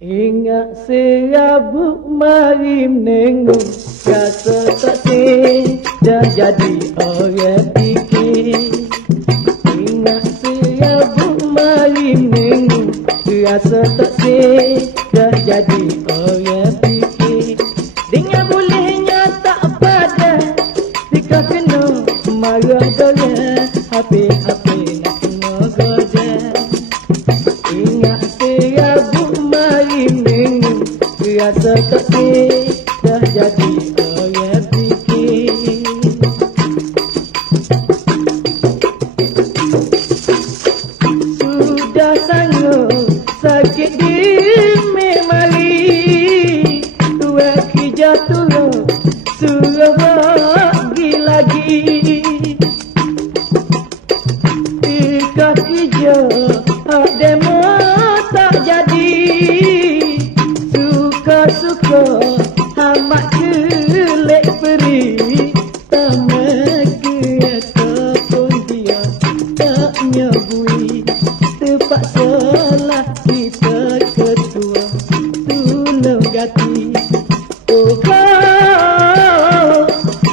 Ingat serabut mari menengok, rasa tak sih dah jadi orang fikir. Ingat serabut mari menengok, rasa tak sih dah jadi orang fikir. Dengan bolehnya tak pada, jika kena marah dorang, habis-habis nak kena goda. Ingat serabut mari menengok, rasa tak sih dah jadi orang fikir. Sudah sanggup sakit di memari, tua kerja turun suruh bagi lagi. Jika kerja demo tak jadi, suka-suka hamak kelek peri. Tamat ke ataupun dia tak nyebui, terpaksalah kita ketua tolong ganti. Oh,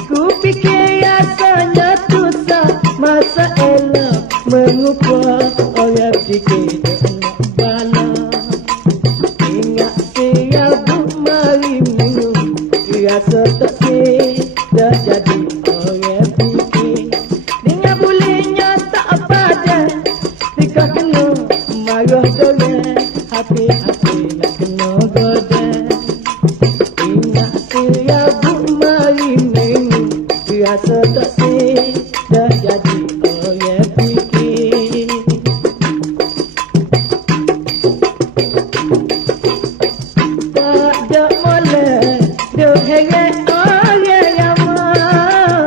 ku fikir rasanya susah masalah mengubah orang fikir nak bala. Ingat serabut mari menengok, rasa tak sih dah jadi orang fikir. Dengan bolehnya tak pada, jika kena marah dorang, habis-habis nak kena goda. Ingat serabut mari menengok, rasa tak sih dah jadi orang fikir. Tak ada molek, duk heret orang ramah.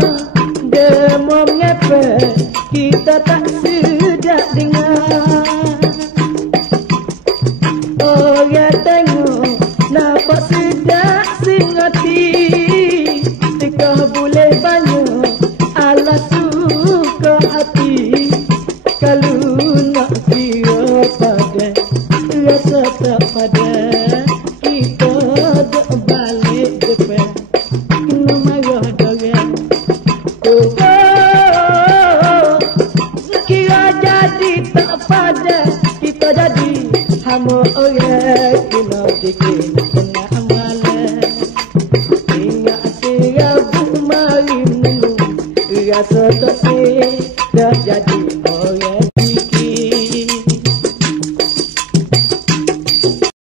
Demam ngepek, kita tak sedap dengar. Orang tengok, nampak sedap singati. Jika boleh banyak, ala suka hati. Kalau nak kira pada, rasa tak pada, kita tak balik depan, kena marah dorang. Oh, kira jadi tak pada, kita jadi hamba orang kena fikir nak kena amalan. Ingat serabut mari menengok, rasa tak sih